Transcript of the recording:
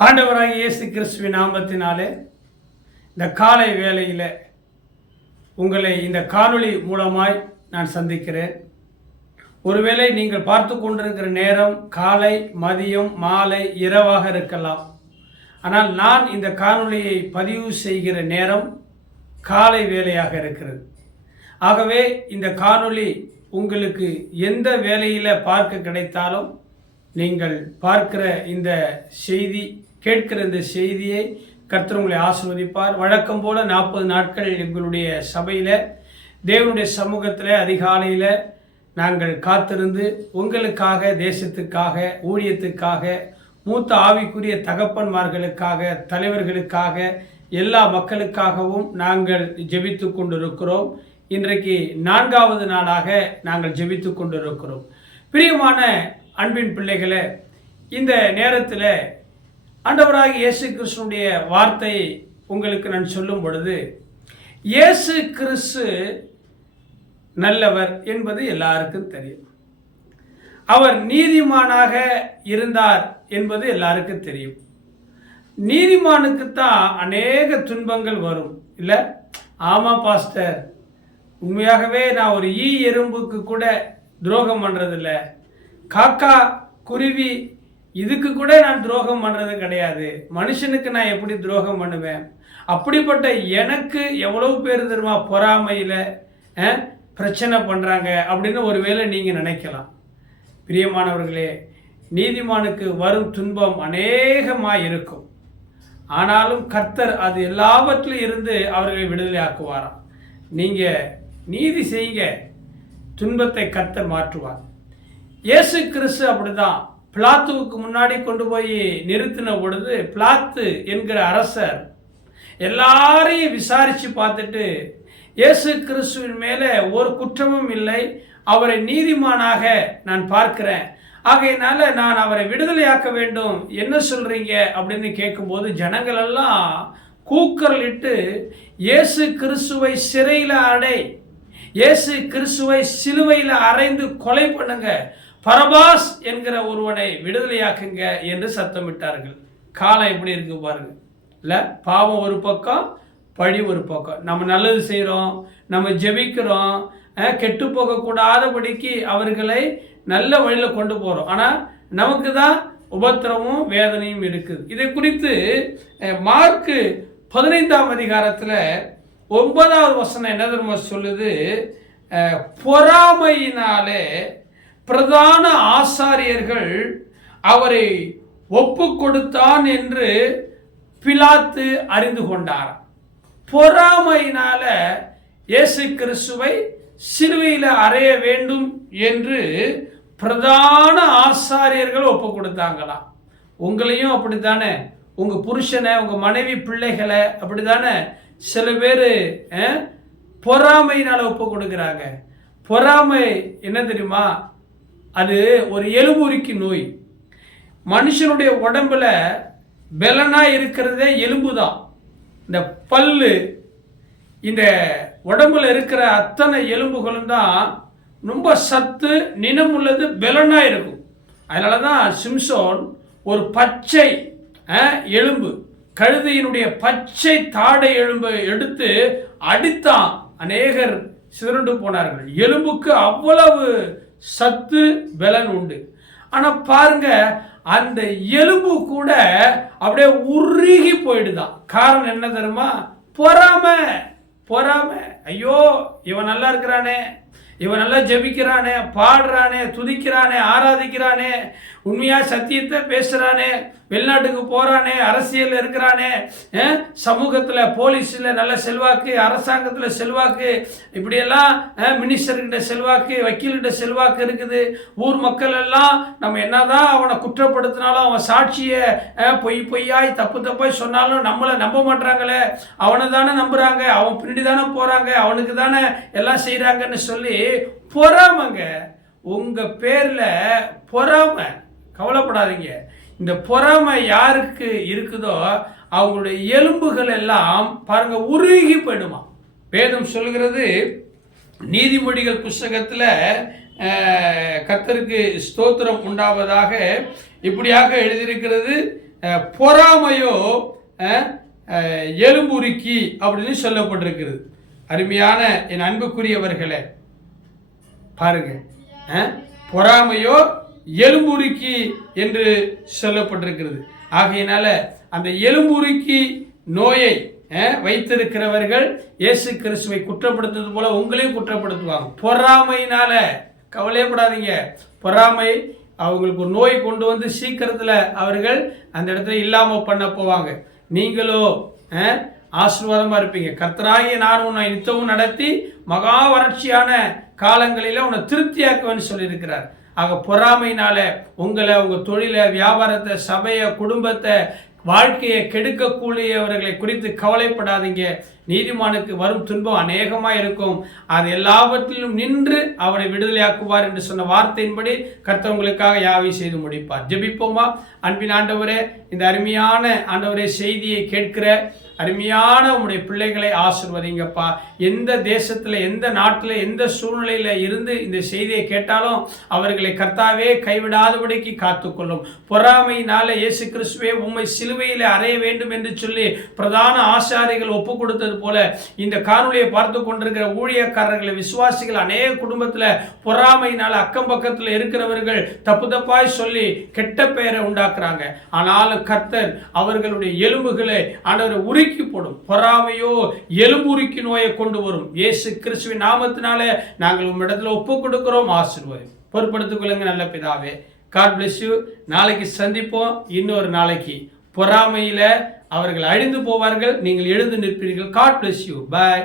ஆண்டவராகிய இயேசு கிறிஸ்துவின் நாமத்தினாலே இந்த காலை வேளையில் உங்களை இந்த காணொளி மூலமாய் நான் சந்திக்கிறேன். ஒருவேளை நீங்கள் பார்த்து கொண்டிருக்கிற நேரம் காலை, மதியம், மாலை, இரவாக இருக்கலாம். ஆனால் நான் இந்த காணொளியை பதிவு செய்கிற நேரம் காலை வேளையாக இருக்கிறது. ஆகவே இந்த காணொளி உங்களுக்கு எந்த வேளையில் பார்க்க கிடைத்தாலும் நீங்கள் பார்க்கிற இந்த செய்தி, கேட்கிற இந்த செய்தியை கர்த்தர் உங்களை ஆசீர்வதிப்பார். வழக்கம் போல 40 நாட்கள் எங்களுடைய சபையில் தேவனுடைய சமூகத்தில் அதிகாலையில் நாங்கள் காத்திருந்து உங்களுக்காக, தேசத்துக்காக, ஊழியத்துக்காக, மூத்த ஆவிக்குரிய தகப்பன்மார்களுக்காக, தலைவர்களுக்காக, எல்லா மக்களுக்காகவும் நாங்கள் ஜெபித்து கொண்டிருக்கிறோம். இன்றைக்கு 4வது நாளாக நாங்கள் ஜெபித்து கொண்டிருக்கிறோம். பிரியமான அன்பின் பிள்ளைகளே, இந்த நேரத்தில் ஆண்டவராகிய இயேசு கிறிஸ்துடைய வார்த்தையை உங்களுக்கு நான் சொல்லும் பொழுது, இயேசு கிறிஸ்து நல்லவர் என்பது எல்லாருக்கும் தெரியும். அவர் நீதிமானாக இருந்தார் என்பது எல்லாருக்கும் தெரியும். நீதிமானுக்குத்தான் அநேக துன்பங்கள் வரும் இல்லை? ஆமாம் பாஸ்டர், உண்மையாகவே நான் ஒரு எறும்புக்கு கூட துரோகம் பண்ணுறதில்ல, காக்கா, குருவி, இதுக்கு கூட நான் துரோகம் பண்ணுறது கிடையாது. மனுஷனுக்கு நான் எப்படி துரோகம் பண்ணுவேன்? அப்படிப்பட்ட எனக்கு எவ்வளவு பேர் தெரியுமா பொறாமையில் பிரச்சனை பண்ணுறாங்க அப்படின்னு ஒருவேளை நீங்கள் நினைக்கலாம். பிரியமானவர்களே, நீதிமானுக்கு வரும் துன்பம் அநேகமாக இருக்கும். ஆனாலும் கர்த்தர் அது எல்லாவற்றிலும் இருந்து அவர்களை விடுதலை ஆக்குவாராம். நீங்கள் நீதி செய்யுங்க, துன்பத்தை கர்த்தர் மாற்றுவார். இயேசு கிறிஸ்து அப்படிதான் பிலாத்துவுக்கு முன்னாடி கொண்டு போய் நிறுத்தின பொழுது, பிலாத்து என்கிற அரசர் எல்லாரையும் விசாரித்து பார்த்துட்டு இயேசு கிறிஸ்துவின் மேலே ஒரு குற்றமும் இல்லை, அவரை நீதிமானாக நான் பார்க்கிறேன், ஆகையினால நான் அவரை விடுதலையாக்க வேண்டும், என்ன சொல்றீங்க அப்படின்னு கேட்கும்போது ஜனங்கள் எல்லாம் கூக்குரலிட்டு, இயேசு கிறிஸ்துவை சிறையில் அடை, இயேசு கிறிஸ்துவை சிலுவையில் அறைந்து கொலை பண்ணுங்க, பரபாஸ் என்கிற ஒருவனை விடுதலையாக்குங்க என்று சத்தமிட்டார்கள். காலம் எப்படி இருக்கு பாருங்க. இல்லை, பாவம் ஒரு பக்கம், பழி ஒரு பக்கம். நம்ம நல்லது செய்கிறோம், நம்ம ஜெபிக்கிறோம், கெட்டு போகக்கூடாதபடிக்கு அவர்களை நல்ல வழியில் கொண்டு போகிறோம். ஆனால் நமக்கு தான் உபத்திரமும் வேதனையும் இருக்குது. இதை குறித்து மார்க்கு 15ஆம் அதிகாரத்தில் 9வது வசனம் என்ன தெரியுமா சொல்லுது? பொறாமையினாலே பிரதான ஆசாரியர்கள் அவரை ஒப்பு கொடுத்தான் என்று பிலாத்து அறிந்து கொண்டார். பொறாமையினால இயேசு கிறிஸ்துவை சிலுவையில் அறைய வேண்டும் என்று பிரதான ஆசாரியர்கள் ஒப்பு கொடுத்தாங்களாம். உங்களையும் அப்படித்தானே, உங்க புருஷனை, உங்க மனைவி, பிள்ளைகளை அப்படித்தானே சில பேர் பொறாமையினால ஒப்பு கொடுக்குறாங்க. பொறாமை என்ன தெரியுமா? அது ஒரு எலும்புரிக்கு நோய். மனுஷனுடைய உடம்புல பலனா இருக்கிறதே எலும்பு தான். இந்த பல்லு, இந்த உடம்புல இருக்கிற அத்தனை எலும்புகளும் தான் ரொம்ப சத்து, நினமுள்ளது, பலனா இருக்கும். அதனால தான் சிம்சோன் ஒரு பச்சை எலும்பு, கழுதையினுடைய பச்சை தாடை எலும்பை எடுத்து அடித்தான். அநேகர் சிதறண்டு போனார்கள். எலும்புக்கு அவ்வளவு சத்து, பலன் உண்டு. ஆனா பாருங்க, அந்த எலும்பு கூட அப்படியே உருகி போயிடுதான். காரணம் என்ன தெரியுமா? பொறாமை. பொறாமை. ஐயோ, இவன் நல்லா இருக்கிறானே, இவன் நல்லா ஜெபிக்கிறானே, பாடுறானே, துதிக்கிறானே, ஆராதிக்கிறானே, உண்மையா சத்தியத்தை பேசுறானே, வெளிநாட்டுக்கு போறானே, அரசியல் இருக்கிறானே, சமூகத்துல போலீஸ்ல நல்ல செல்வாக்கு, அரசாங்கத்துல செல்வாக்கு, இப்படியெல்லாம் மினிஸ்டர்கிட்ட செல்வாக்கு, வக்கீல்கிட்ட செல்வாக்கு இருக்குது. ஊர் மக்கள் எல்லாம் நம்ம என்னதான் அவனை குற்றப்படுத்தினாலும், அவன் சாட்சியை பொய்யாய் தப்பாய் சொன்னாலும் நம்மளை நம்ப மாட்டாங்களே, அவனை தானே நம்புறாங்க, அவன் பின்னாடி தானே போறாங்க, அவனுக்கு தானே எல்லாம் செய்யறாங்கன்னு சொல்லி பொறாமங்க. உங்க பேர்ல பொறாமை. கவலைப்படாதீங்க. இந்த பொறாமை யாருக்கு இருக்குதோ அவங்களுடைய எலும்புகள் எல்லாம் பாருங்க உருகி போயிடுமா. வேதம் சொல்கிறது, நீதிமொழிகள் புஸ்தகத்துல கர்த்தருக்கு ஸ்தோத்திரம் உண்டாவதாக இப்படியாக எழுதியிருக்கிறது, பொறாமையோ எலும்புருக்கி அப்படின்னு சொல்லப்பட்டிருக்கிறது. அருமையான என் அன்புக்குரியவர்களே, பாருங்க, பொறாமையோ எலும்புருக்கி என்று சொல்லப்பட்டிருக்கிறது. ஆகையினால அந்த எலும்புருக்கி நோயை வைத்திருக்கிறவர்கள் இயேசு கிறிஸ்துவை குற்றப்படுத்துவது போல உங்களையும் குற்றப்படுத்துவாங்க. பொறாமையினால கவலையப்படாதீங்க. பொறாமை அவங்களுக்கு ஒரு நோய் கொண்டு வந்து சீக்கிரத்தில் அவர்கள் அந்த இடத்துல இல்லாமல் பண்ண போவாங்க. நீங்களோ ஆசீர்வாதமா இருப்பீங்க. கர்த்தராகிய நான் உன்னை நித்தமும் நடத்தி மகா வறட்சியான காலங்களில உன்னை திருப்தியாக்குவேன்னு சொல்லியிருக்கிறார். ஆக பொறாமையினால உங்களை, உங்க தொழிலை, வியாபாரத்தை, சபையை, குடும்பத்தை, வாழ்க்கையை கெடுக்கக்கூடியவர்களை குறித்து கவலைப்படாதீங்க. நீதிமானுக்கு வரும் துன்பம் அநேகமாக இருக்கும், அது எல்லாவற்றிலும் நின்று அவரை விடுதலையாக்குவார் என்று சொன்ன வார்த்தையின்படி கர்த்தர் உங்களுக்காக யாவை செய்து முடிப்பார். ஜெபிப்போமா. அன்பின் ஆண்டவரே, இந்த அருமையான ஆண்டவரே செய்தியை கேட்கிற அருமையான உங்களுடைய பிள்ளைகளை ஆசீர்வதிங்கப்பா. எந்த தேசத்தில், எந்த நாட்டில், எந்த சூழ்நிலையில் இருந்து இந்த செய்தியை கேட்டாலும் அவர்களை கர்த்தாவே கைவிடாதபடிக்கு காத்துக்கொள்ளும். பொறாமையினால இயேசு கிறிஸ்துவே உம்மை சிலுவையில் அறைய வேண்டும் என்று சொல்லி பிரதான ஆசாரிகள் ஒப்பு கொடுத்தது போல இந்த காணொலியை பார்த்து கொண்டிருக்கிற ஊழியக்காரர்கள், விசுவாசிகள் அநேக குடும்பத்தில் பொறாமையினால அக்கம் பக்கத்தில் இருக்கிறவர்கள் தப்பாய் சொல்லி கெட்ட பெயரை உண்டாக்குறாங்க. ஆனாலும் கர்த்தர் அவர்களுடைய எலும்புகளை ஆண்டவரை உருக்கி போடும். பொறாமையோ எலும்புருக்கி நோயை கொண்டு வரும். இயேசு கிறிஸ்துவின் நாமத்தினாலே நாங்கள் உம்மிடத்தில் ஒப்பு கொடுக்கிறோம். ஆசீர்வாதம் பொறுப்படுத்திக் கொள்ளுங்க நல்ல பிதாவே. God bless you. நாளைக்கு சந்திப்போம். இன்னொரு நாளைக்கு பொறாமையில அவர்கள் அழிந்து போவார்கள், நீங்கள் எழுந்து நிற்பீர்கள். God bless you. Bye.